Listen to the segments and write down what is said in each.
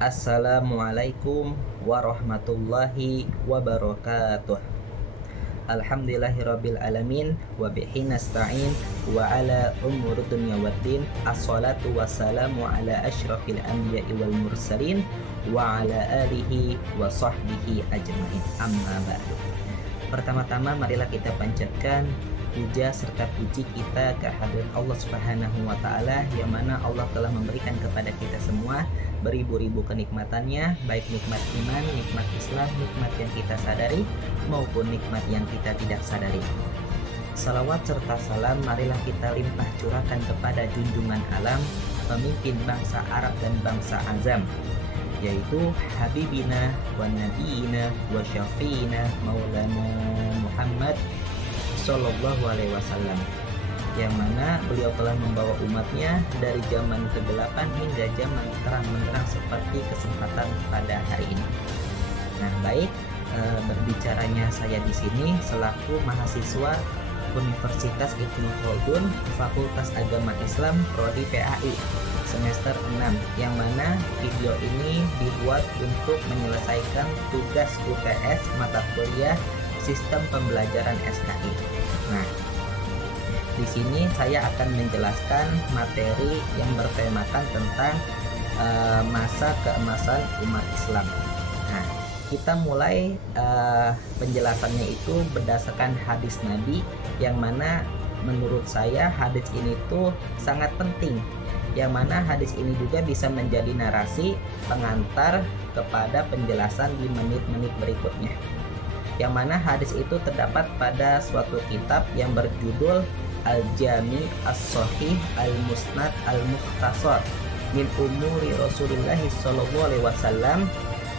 Assalamualaikum warahmatullahi wabarakatuh. Alhamdulillahirabbil alamin wa bihi nasta'in wa ala umuri dunya waddin. Assalatu wassalamu ala asyrafil anbiya'i wal mursalin wa ala alihi wa sahbihi ajmain. Amma ba'du. Pertama-tama marilah kita panjatkan puja serta puji kita kehadirat Allah Subhanahu wa taala, yang mana Allah telah memberikan kepada kita semua beribu-ribu kenikmatannya, baik nikmat iman, nikmat Islam, nikmat yang kita sadari maupun nikmat yang kita tidak sadari. Salawat serta salam marilah kita limpah curahkan kepada junjungan alam, pemimpin bangsa Arab dan bangsa Azam, yaitu Habibina wa Nabiyina wa Syafi'ina Maulana Muhammad Sallallahu Alaihi Wasallam, yang mana beliau telah membawa umatnya dari zaman kegelapan hingga zaman terang benderang seperti kesempatan pada hari ini. Nah, baik, berbicaranya saya di sini selaku mahasiswa Universitas Ibnu Khaldun, Fakultas Agama Islam, Prodi PAI, semester 6, yang mana video ini dibuat untuk menyelesaikan tugas UTS mata kuliah Sistem Pembelajaran SKI. Nah, di sini saya akan menjelaskan materi yang bertemakan tentang masa keemasan umat Islam. Nah, kita mulai penjelasannya itu berdasarkan hadis Nabi, yang mana menurut saya hadis ini tuh sangat penting, yang mana hadis ini juga bisa menjadi narasi pengantar kepada penjelasan di menit-menit berikutnya, yang mana hadis itu terdapat pada suatu kitab yang berjudul Al-Jami As-Sahih Al-Musnad Al-Mukhtasar min umuri Rasulullah sallallahu alaihi wasallam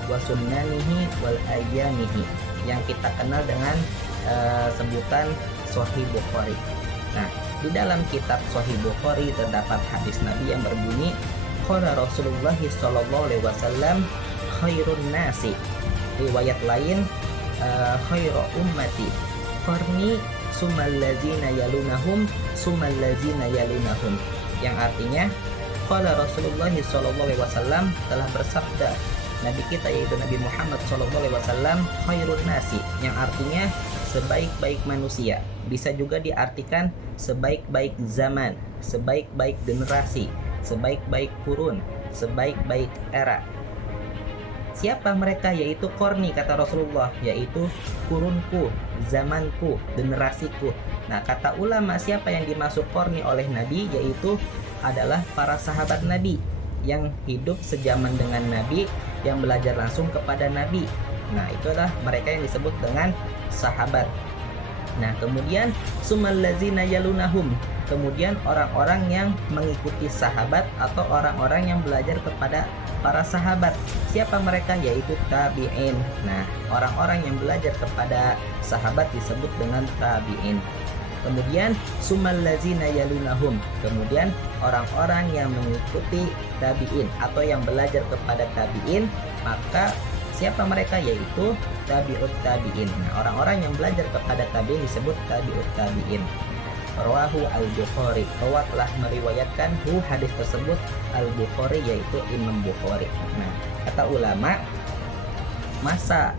wa sunnanihi wal ayyamihi, yang kita kenal dengan sebutan Sahih Bukhari. Nah, di dalam kitab Sahih Bukhari terdapat hadis Nabi yang berbunyi, qala Rasulullah sallallahu alaihi wasallam khairun nasi. Riwayat lain, khairu ummati qarni sumallazina yalunahum sumallazina yalunahum, yang artinya qala Rasulullah sallallahu alaihi wasallam telah bersabda Nabi kita, yaitu Nabi Muhammad sallallahu alaihi wasallam, khairun nasi, yang artinya sebaik-baik manusia. Bisa juga diartikan sebaik-baik zaman, sebaik-baik generasi, sebaik-baik kurun, sebaik-baik era. Siapa mereka? Yaitu korni, kata Rasulullah, yaitu kurunku, zamanku, generasiku. Nah, kata ulama, siapa yang dimaksud korni oleh Nabi? Yaitu adalah para sahabat Nabi yang hidup sejaman dengan Nabi, yang belajar langsung kepada Nabi. Nah, itulah mereka yang disebut dengan sahabat. Nah, kemudian sumallazina yalunahum, kemudian orang-orang yang mengikuti sahabat atau orang-orang yang belajar kepada para sahabat. Siapa mereka? Yaitu tabi'in. Nah, orang-orang yang belajar kepada sahabat disebut dengan tabi'in. Kemudian sumallazina yalunahum, kemudian orang-orang yang mengikuti tabi'in atau yang belajar kepada tabi'in, maka siapa mereka? Yaitu tabi'ut tabi'in. Nah, orang-orang yang belajar kepada tabi'in disebut tabi'ut tabi'in. Rawahu al-Bukhari, bahwa telah meriwayatkan hadis tersebut al-Bukhari, yaitu Imam Bukhari. Nah, kata ulama, masa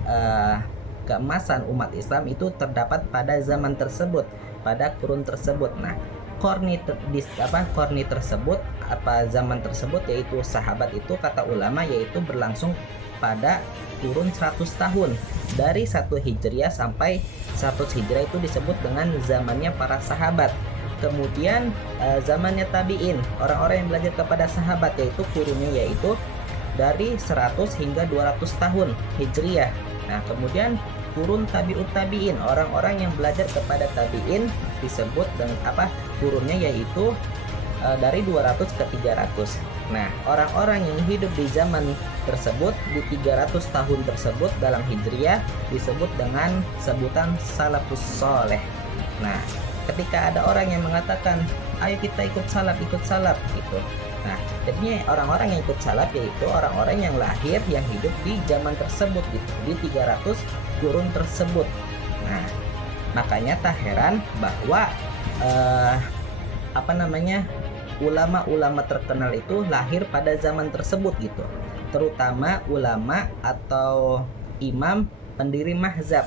keemasan umat Islam itu terdapat pada zaman tersebut, pada kurun tersebut. Nah, korni tersebut, zaman tersebut, yaitu sahabat itu, kata ulama, yaitu berlangsung pada kurun 100 tahun, dari 1 Hijriah sampai 100 Hijriah itu disebut dengan zamannya para sahabat. Kemudian zamannya tabi'in, orang-orang yang belajar kepada sahabat, yaitu kurunnya yaitu dari 100 hingga 200 tahun Hijriah. Nah, kemudian kurun tabi'ut tabi'in, orang-orang yang belajar kepada tabi'in disebut dengan kurunnya yaitu dari 200 ke 300. Nah, orang-orang yang hidup di zaman tersebut, di 300 tahun tersebut dalam Hijriah, disebut dengan sebutan salafus soleh. Nah, ketika ada orang yang mengatakan, ayo kita ikut salaf gitu. Nah, jadinya orang-orang yang ikut salaf yaitu orang-orang yang lahir, yang hidup di zaman tersebut gitu, di 300 kurun tersebut. Nah, makanya tak heran bahwa ulama-ulama terkenal itu lahir pada zaman tersebut gitu, terutama ulama atau imam pendiri mazhab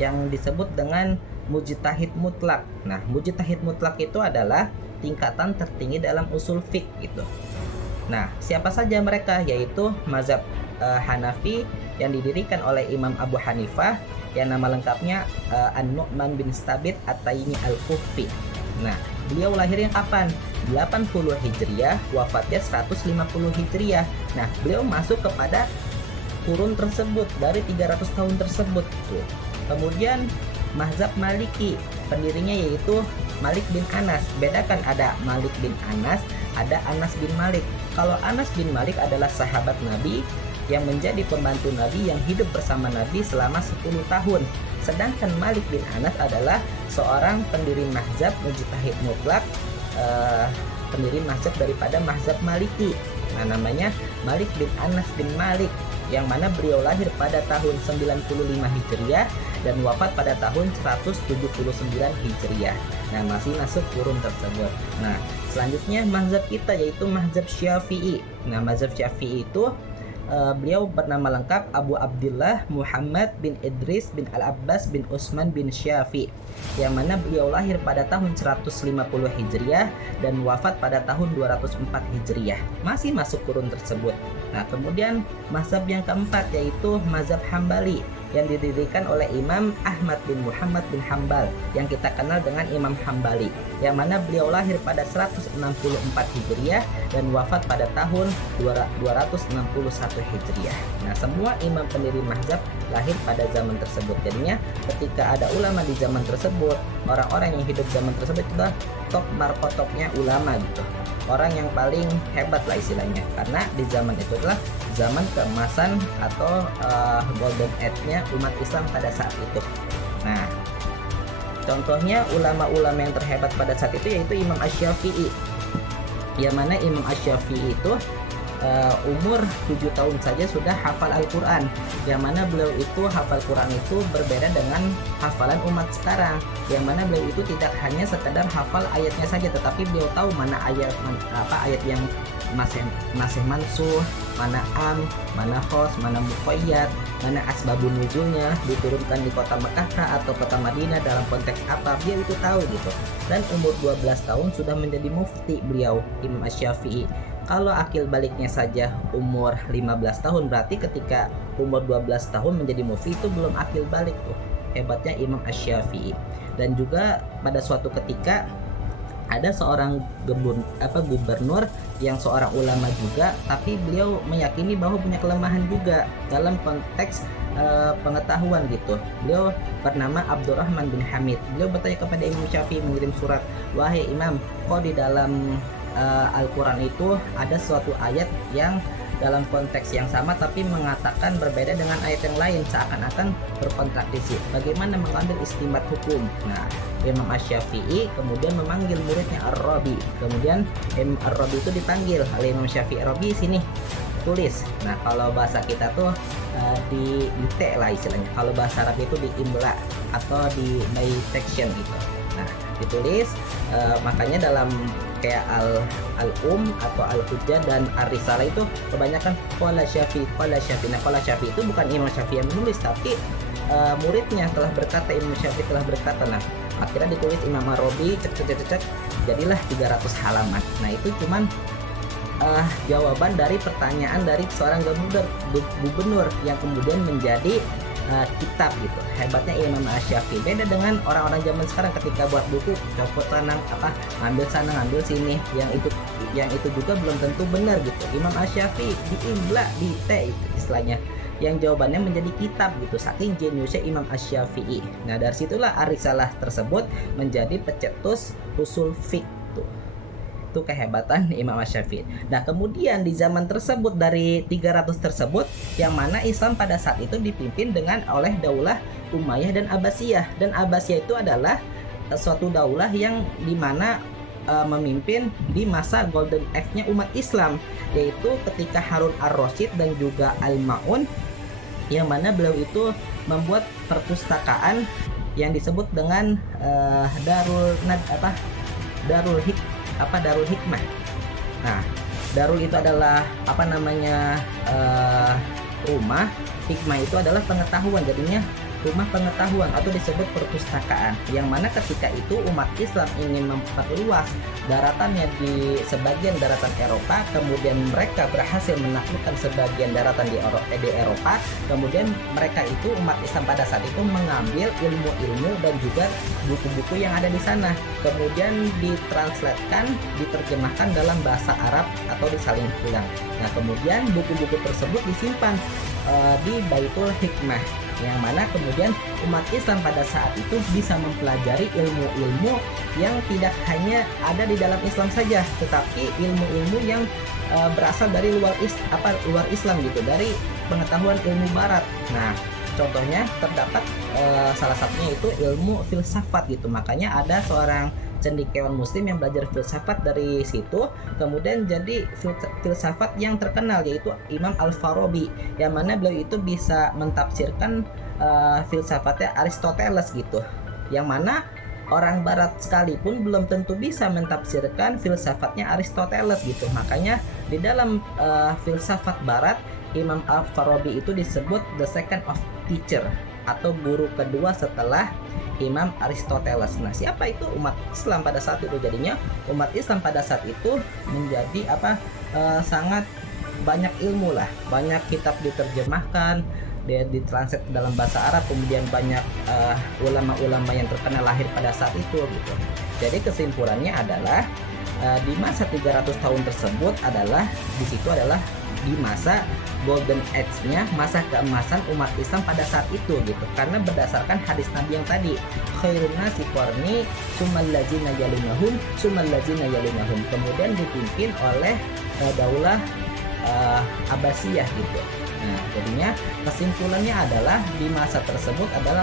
yang disebut dengan mujtahid mutlak. Nah, mujtahid mutlak itu adalah tingkatan tertinggi dalam usul fiqh gitu. Nah, siapa saja mereka? Yaitu mazhab Hanafi yang didirikan oleh Imam Abu Hanifah yang nama lengkapnya An-Nu'man bin Stabit At-Taimi Al-Kufi. Nah, beliau lahirnya kapan? 80 Hijriah, wafatnya 150 Hijriah. Nah, beliau masuk kepada kurun tersebut dari 300 tahun tersebut tuh. Kemudian mazhab Maliki, pendirinya yaitu Malik bin Anas. Bedakan, ada Malik bin Anas, ada Anas bin Malik. Kalau Anas bin Malik adalah sahabat Nabi yang menjadi pembantu Nabi yang hidup bersama Nabi selama 10 tahun. Sedangkan Malik bin Anas adalah seorang pendiri mazhab mujtahid mutlak, pendiri mazhab daripada mazhab Maliki. Nah, namanya Malik bin Anas bin Malik, yang mana beliau lahir pada tahun 95 Hijriah dan wafat pada tahun 179 Hijriah. Nah, masih masuk kurun tersebut. Nah, selanjutnya mazhab kita yaitu mazhab Syafi'i. Nah, mazhab Syafi'i itu beliau bernama lengkap Abu Abdullah Muhammad bin Idris bin Al-Abbas bin Utsman bin Syafi', yang mana beliau lahir pada tahun 150 Hijriah dan wafat pada tahun 204 Hijriah. Masih masuk kurun tersebut. Nah, kemudian mazhab yang keempat yaitu mazhab Hambali yang didirikan oleh Imam Ahmad bin Muhammad bin Hambal yang kita kenal dengan Imam Hambali, yang mana beliau lahir pada 164 Hijriah dan wafat pada tahun 261 Hijriah. Nah, semua imam pendiri mazhab lahir pada zaman tersebut. Jadinya ketika ada ulama di zaman tersebut, orang-orang yang hidup zaman tersebut adalah top markotopnya ulama gitu, orang yang paling hebat lah istilahnya, karena di zaman itu adalah zaman keemasan atau golden age-nya umat Islam pada saat itu. Nah, contohnya ulama-ulama yang terhebat pada saat itu yaitu Imam Asy-Syafi'i, yang mana Imam Asy-Syafi'i itu umur 7 tahun saja sudah hafal Al-Quran, yang mana beliau itu hafal Quran itu berbeda dengan hafalan umat sekarang, yang mana beliau itu tidak hanya sekedar hafal ayatnya saja, tetapi beliau tahu mana ayat yang masih mansuh, mana mana khos, mana muqayyad, mana asbabun nuzulnya, diturunkan di kota Mekah atau kota Madinah dalam konteks apa, dia itu tahu gitu. Dan umur 12 tahun sudah menjadi mufti beliau, Imam Asy-Syafi'i. Kalau akil baliknya saja umur 15 tahun, berarti ketika umur 12 tahun menjadi mufti itu belum akil balik tuh. Hebatnya Imam Asy-Syafi'i. Dan juga pada suatu ketika ada seorang gubernur yang seorang ulama juga, tapi beliau meyakini bahwa punya kelemahan juga dalam konteks pengetahuan gitu. Beliau bernama Abdurrahman bin Hamid. Beliau bertanya kepada Imam Syafi'i, mengirim surat, "Wahai Imam, kok di dalam Al-Quran itu ada suatu ayat yang dalam konteks yang sama tapi mengatakan berbeda dengan ayat yang lain, seakan-akan berkontradiksi. Bagaimana mengambil istinbat hukum?" Nah, Imam Asy-Syafi'i kemudian memanggil muridnya Ar-Rabi. Kemudian Imam Ar-Rabi itu dipanggil oleh Imam Syafi'i, "Rabi, sini, tulis." Nah, kalau bahasa kita tuh di T lah istilahnya. Kalau bahasa Arab itu di imla atau di dissection gitu. Nah, ditulis, makanya dalam kayak al-Um atau al-Hujjah dan ar-Risalah itu kebanyakan qala Syafi'i, qala Syafi'i. Nah, qala Syafi'i itu bukan Imam Syafi'i yang menulis, tapi muridnya telah berkata, Imam Syafi'i telah berkata. Nah, akhirnya ditulis Imam Ar-Rabi, cek, jadilah 300 halaman. Nah, itu cuman jawaban dari pertanyaan dari seorang gubernur yang kemudian menjadi kitab gitu. Hebatnya Imam Asy-Syafi'i. Beda dengan orang-orang zaman sekarang ketika buat buku copot sana ngambil sana ngambil sini, yang itu juga belum tentu benar gitu. Imam Asy-Syafi'i diimla di T istilahnya, yang jawabannya menjadi kitab gitu, saking jeniusnya Imam Asy-Syafi'i. Nah, dari situlah Ar-Risalah tersebut menjadi pecetus usul fiqh tuh. Itu kehebatan Imam Asy-Syafi'i. Nah, kemudian di zaman tersebut dari 300 tersebut, yang mana Islam pada saat itu dipimpin oleh Daulah Umayyah dan Abbasiyah. Dan Abbasiyah itu adalah suatu daulah yang dimana memimpin di masa golden age-nya umat Islam, yaitu ketika Harun ar-Rasyid dan juga Al-Ma'un, yang mana beliau itu membuat perpustakaan yang disebut dengan Darul Hikmah. Nah, darul itu adalah apa namanya, rumah, hikmah itu adalah pengetahuan, jadinya rumah pengetahuan atau disebut perpustakaan, yang mana ketika itu umat Islam ingin memperluas daratannya di sebagian daratan Eropa, kemudian mereka berhasil menaklukkan sebagian daratan di Eropa, kemudian mereka itu umat Islam pada saat itu mengambil ilmu-ilmu dan juga buku-buku yang ada di sana, kemudian ditranslatekan, diterjemahkan dalam bahasa Arab atau disalin ulang. Nah, kemudian buku-buku tersebut disimpan di Baitul Hikmah, yang mana kemudian umat Islam pada saat itu bisa mempelajari ilmu-ilmu yang tidak hanya ada di dalam Islam saja, tetapi ilmu-ilmu yang berasal dari luar Islam gitu, dari pengetahuan ilmu Barat. Nah, contohnya terdapat salah satunya itu ilmu filsafat gitu. Makanya ada seorang cendekiawan muslim yang belajar filsafat dari situ, kemudian jadi filsafat yang terkenal yaitu Imam Al-Farabi, yang mana beliau itu bisa mentafsirkan filsafatnya Aristoteles gitu, yang mana orang Barat sekalipun belum tentu bisa mentafsirkan filsafatnya Aristoteles gitu. Makanya di dalam filsafat Barat, Imam Al-Farabi itu disebut the second of teacher atau guru kedua setelah Imam Aristoteles. Nah, siapa itu? Umat Islam pada saat itu. Jadinya umat Islam pada saat itu menjadi sangat banyak ilmu lah, banyak kitab diterjemahkan, dia ditranslate dalam bahasa Arab, kemudian banyak ulama-ulama yang terkenal lahir pada saat itu gitu. Jadi kesimpulannya adalah di masa 300 tahun tersebut adalah di situ adalah di masa golden age-nya, masa keemasan umat Islam pada saat itu gitu. Karena berdasarkan hadis Nabi yang tadi, khairun nasi qarni tsummal ladzina yalunahum tsummal ladzina yalunahum, kemudian dipimpin oleh daulah Abbasiyah gitu. Nah, jadinya kesimpulannya adalah di masa tersebut adalah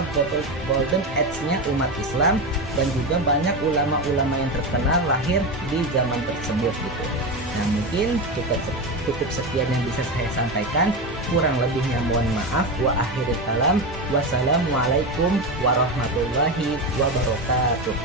golden age-nya umat Islam, dan juga banyak ulama-ulama yang terkenal lahir di zaman tersebut gitu. Nah, mungkin cukup sekian yang bisa saya sampaikan. Kurang lebihnya mohon maaf. Wa akhirul kalam. Wassalamualaikum warahmatullahi wabarakatuh.